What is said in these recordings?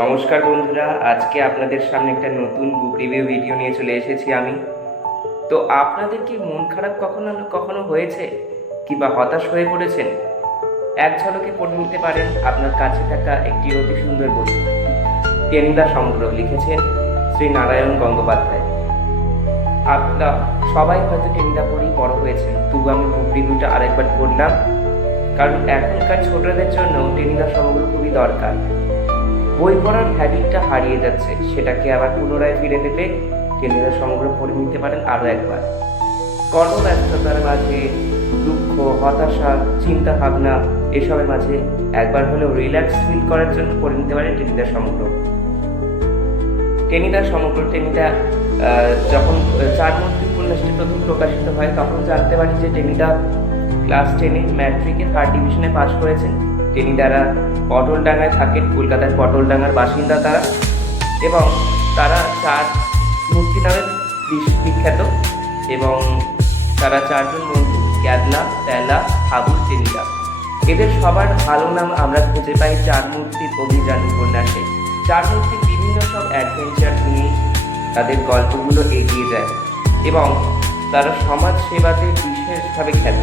নমস্কার বন্ধুরা, আজকে আপনাদের সামনে একটা নতুন বুক রিভিউ ভিডিও নিয়ে চলে এসেছি আমি। তো আপনাদের কি মন খারাপ কখনো কখনো হয়েছে কিংবা হতাশ হয়ে পড়েছেন? এক ঝলকে পড়ে নিতে পারেন আপনার কাছে থাকা একটি অতি সুন্দর বই, টেনিদা সমগ্র, লিখেছেন শ্রী নারায়ণ গঙ্গোপাধ্যায়। আপনারা সবাই হয়তো টেনিদা পড়েই বড় হয়েছেন, তবু আমি বুক রিভিউটা আরেকবার করলাম, কারণ এখনকার ছোটদের জন্য টেনিদা সমগ্র খুবই দরকার। বই পড়ার হ্যাবিটটা হারিয়ে যাচ্ছে, সেটাকে আবার পুনরায় ফিরে পেতে টেনিদা সমগ্র পড়ে নিতে পারেন আরও একবার। কর্মব্যস্ততার মাঝে, দুঃখ, হতাশা, চিন্তা ভাবনা এসবের মাঝে একবার হলেও রিল্যাক্স ফিল করার জন্য পড়ে নিতে পারেন টেনিদা সমগ্র। টেনিদা যখন চারমূর্তি উপন্যাসটি প্রথম প্রকাশিত হয় তখন জানতে পারি যে টেনিদা ক্লাস 10-এ ম্যাট্রিকে 3rd ডিভিশনে পাশ করেছেন। টেনিদারা পটলডাঙ্গায় থাকেন, কলকাতার পটলডাঙ্গার বাসিন্দা তারা, এবং তারা চার মূর্তি নামে বিখ্যাত, এবং তারা 4 জন বন্ধু, ক্যাবলা, প্যালা, হাবুল, টেনিদা। এদের সবার ভালো নাম আমরা খুঁজে পাই চারমূর্তির অভিযান উপন্যাসে। চারমূর্তির বিভিন্ন সব অ্যাডভেঞ্চার নিয়ে তাদের গল্পগুলো এগিয়ে যায়, এবং তারা সমাজ সেবাতে বিশেষভাবে খ্যাত।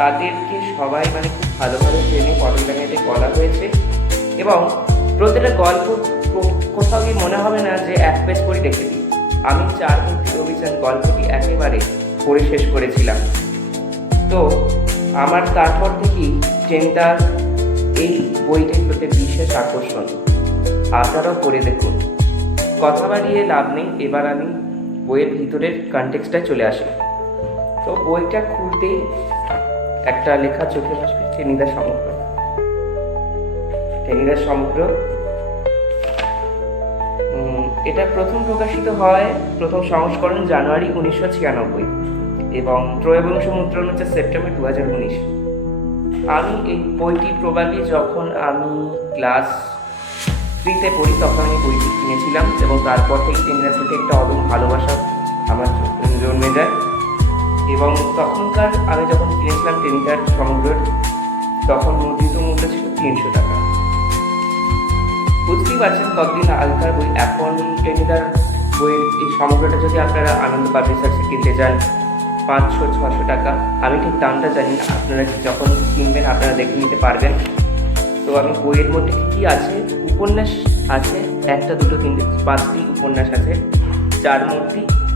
তাদেরকে সবাই খুব ভালোভাবে ট্রেনে পটলডাঙ্গাতে বলা হয়েছে, এবং প্রতিটা গল্প কোথাও গিয়ে মনে হবে না যে এক পেজ পড়ে রেখে দিই। আমি চারমূর্তির অভিযান গল্পটি একেবারে পড়ে শেষ করেছিলাম। তো আমার তারপর থেকেই টেনিদার এই বইটির প্রতি বিশেষ আকর্ষণ। আপনারাও পড়ে দেখুন। কথা বাড়িয়ে লাভ নেই, এবার আমি বইয়ের ভিতরের কনটেক্সটটায় চলে আসি। তো বইটা খুলতেই একটা লেখা চোখে আসবে, টেনিদা সমগ্র। টেনিদা সমগ্র এটা প্রথম প্রকাশিত হয়, প্রথম সংস্করণ জানুয়ারি 1996, এবং ত্রয়োবংশ মুদ্রণ হচ্ছে সেপ্টেম্বর 2019। আমি এই বইটি প্রবাবলি যখন আমি ক্লাস 3-তে পড়ি তখন আমি বইটি কিনেছিলাম, এবং তারপর থেকে টেনিদার প্রতি একটা অদম ভালোবাসা আমার জন্মে যায়। এবং তখনকার আমি যখন কিনেছিলাম টেনিদার সমগ্রের, তখন মুদ্রিত মূল্য ছিল 300 টাকা। বুঝতেই পারছেন কতদিন আগেকার বই। এখন টেনিদার বইয়ের এই সমগ্রটা যদি আপনারা আনন্দ পাবলিশার্সে কিনতে যান 500-600 টাকা। আমি ঠিক দামটা জানি না, আপনারা যখন কিনবেন আপনারা দেখে নিতে পারবেন। তো আমি বইয়ের মধ্যে কী আছে, উপন্যাস আছে 1, 2, 3, 5টি উপন্যাস আছে।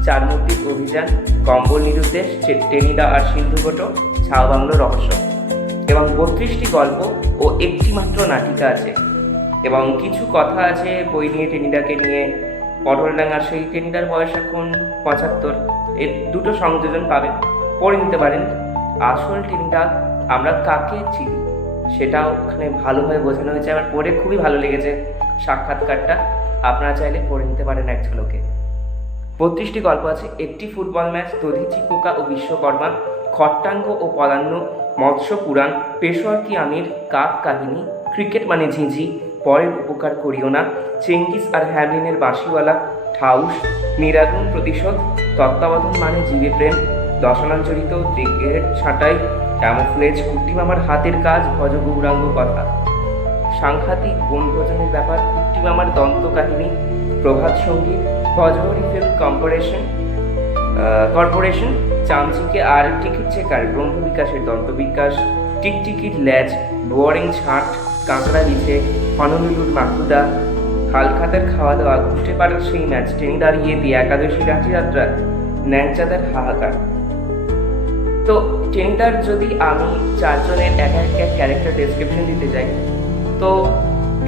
চারমূর্তির অভিযান, কম্বল নিরুদ্দেশ, টেনিদা আর সিন্ধুঘোটো, ছাও বাংলো রহস্য, এবং 32টি গল্প ও একটি মাত্র নাটিকা আছে। এবং কিছু কথা আছে বই নিয়ে, টেনিদাকে নিয়ে। পটলডাঙ্গার সেই টেনিদার বয়স এখন 75, এর দুটো সংযোজন পাবেন, পড়ে নিতে পারেন। আসল টেনিদা আমরা কাকে চিনি সেটাও ওখানে ভালোভাবে বোঝানো হয়েছে। আমার পড়ে খুবই ভালো লেগেছে সাক্ষাৎকারটা, আপনারা চাইলে পড়ে নিতে পারেন এক ঝলকে। 32টি গল্প আছে। একটি ফুটবল ম্যাচ, দধিচি পোকা ও বিশ্বকর্মা, খট্টাঙ্গ ও পলান্ন, মৎস্য পুরাণ, পেশোয়ার কি আমির, কাক কাহিনী, ক্রিকেট মানে ঝিঁঝি, পরের উপকার করিও না, চেঙ্গিস আর হ্যামলিনের বাঁশিওয়ালা, ঠাউস, নিরাগুণ প্রতিশোধ, তত্ত্বাবধান মানে জীবে প্রেম, দশানাঞ্চরিত, ব্রিগেড ছাঁটাই, ক্যামোফ্লেজ, কুট্টি মামার হাতের কাজ, ভজ গৌরাঙ্গ কথা, সাংঘাতিক বনভোজনের ব্যাপার, কুট্টি মামার দন্ত কাহিনী, প্রভাত সঙ্গীত, ভজহরি ফিল্ম কর্পোরেশন, চামচিকে আর টিকিট চেকার, ব্রহ্ম বিকাশের দন্ত বিকাশ, টিকটিকির ল্যাজ, বোয়ারিং ছাঁট, কাঁকড়া বিছে, হনলুলুর মাকুদা, হালখাতের খাওয়া দাওয়া, ঘুরতে পারার সেই ম্যাচ, টেনিদার ইয়েতি, একাদশী রাঁচিযাত্রা, ন্যাংচাঁদার হাহাকার। তো টেনিদার যদি আমি 4 জনের এক ক্যারেক্টার ডেসক্রিপশন দিতে যাই, তো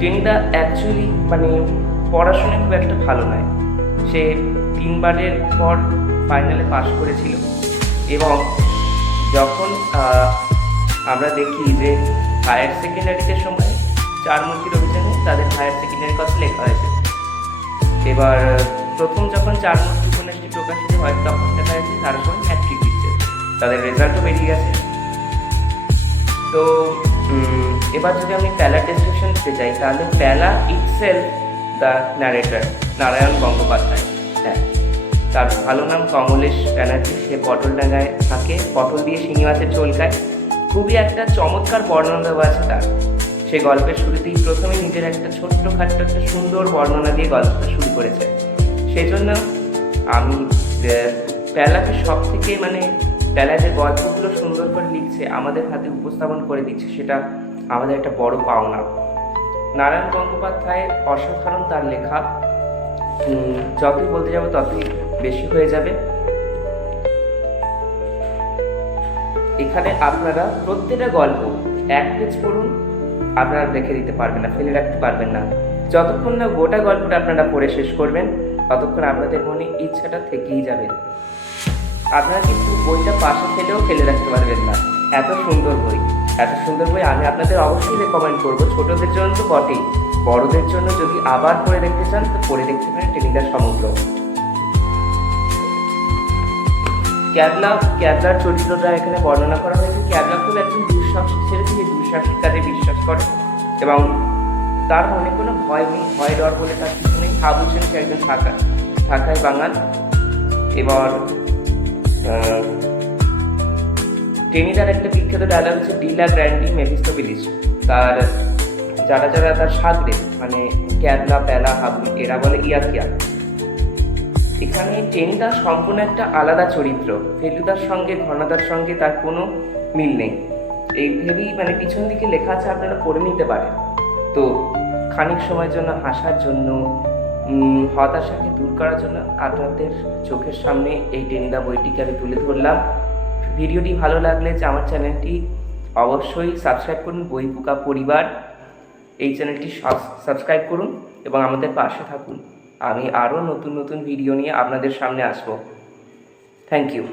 টেনিদা অ্যাকচুয়ালি পড়াশোনায় খুব একটা ভালো নয়। সে 3 বারের পর ফাইনালে পাশ করেছিল, এবং যখন আমরা দেখি যে হায়ার সেকেন্ডারিতে সময় চারমূর্তির অভিযানে তাদের হায়ার সেকেন্ডারির কথা লেখা হয়েছে। এবার প্রথম যখন চারমূর্তি উপন্যাসটি প্রকাশিত হয় তখন দেখা যাচ্ছে তার সময় ম্যাট্রিক দিচ্ছে, তাদের রেজাল্টও বেরিয়ে গেছে। তো এবার যদি আমি প্যালার ডেসক্রিপশন দিতে চাই, তাহলে Pyala itself the narrator, Narayan Gangopadhyay. হ্যাঁ, তার ভালো নাম কমলেশ ব্যানার্জি। সে পটলডাঙ্গায় থাকে, পটল দিয়ে শিঙি মাছের ঝোল খায়। খুবই একটা চমৎকার বর্ণনা দেওয়া আছে তার। সেই গল্পের শুরুতেই প্রথমে নিজের একটা ছোট্টখাট্ট একটা সুন্দর বর্ণনা দিয়ে গল্পটা শুরু করেছে। সেই জন্য আমি প্যালাকে সব থেকে প্যালা যে গল্পগুলো সুন্দর করে লিখছে, আমাদের হাতে উপস্থাপন করে দিচ্ছে, সেটা আমাদের একটা বড় পাওনা। নারায়ণ গঙ্গোপাধ্যায়ের অসাধারণ তার লেখা, যতই বলতে যাবো ততই বেশি হয়ে যাবে। এখানে আপনারা প্রত্যেকটা গল্প এক পেজ পড়ুন, আপনারা রেখে দিতে পারবেন না, ফেলে রাখতে পারবেন না। যতক্ষণ না গোটা গল্পটা আপনারা পড়ে শেষ করবেন, ততক্ষণ আপনাদের মনে ইচ্ছাটা থেকেই যাবে। আপনারা কিন্তু বইটা পাশে ফেলেও ফেলে রাখতে পারবেন না। এত সুন্দর বই, এত সুন্দর বই আমি আপনাদের অবশ্যই রেকমেন্ড করবো। ছোটদের জন্য তো বটেই, বড়দের জন্য যদি আবার পড়ে দেখতে চান তো পড়ে দেখতে পারেন টেনিদার সমুদ্র। ক্যাবলার চরিত্রটা এখানে বর্ণনা করা হয়েছে। ক্যাবলা খুব একজন দুঃসাহসিক ছেলে, যে দুঃসাহসিক কাজে বিশ্বাস করে এবং তার মনে কোনো ভয় নেই, ভয় ডর বলে তার কিছু নেই। হাবু সেন সে একজন ঢাকায় বাঙাল। এবার টেনিদার একটা বিখ্যাত ডায়লগ হচ্ছে ডিলা গ্র্যান্ডি মেফিস্টোফেলিস। তার যারা তার সাগরে ক্যাবলা, প্যালা, হাবু, এরা বলে ইয়াকিয়া। এখানে টেনিদা সম্পূর্ণ একটা আলাদা চরিত্র। ফেলুদার সঙ্গে, ঘনাদার সঙ্গে তার কোনো মিল নেই। এই ভেবেই পিছন দিকে লেখা আছে, আপনারা পড়ে নিতে পারেন। তো খানিক সময়ের জন্য হাসার জন্য, হতাশাকে দূর করার জন্য আপনাদের চোখের সামনে এই টেনিদা বইটিকে আমি তুলে ধরলাম। ভিডিওটি ভালো লাগলে আমার চ্যানেলটি অবশ্যই সাবস্ক্রাইব করুন, বই পোকা পরিবার। এই চ্যানেলটি সাবস্ক্রাইব করুন এবং আমাদের পাশে থাকুন। আমি আরও নতুন নতুন ভিডিও নিয়ে আপনাদের সামনে আসবো। Thank you.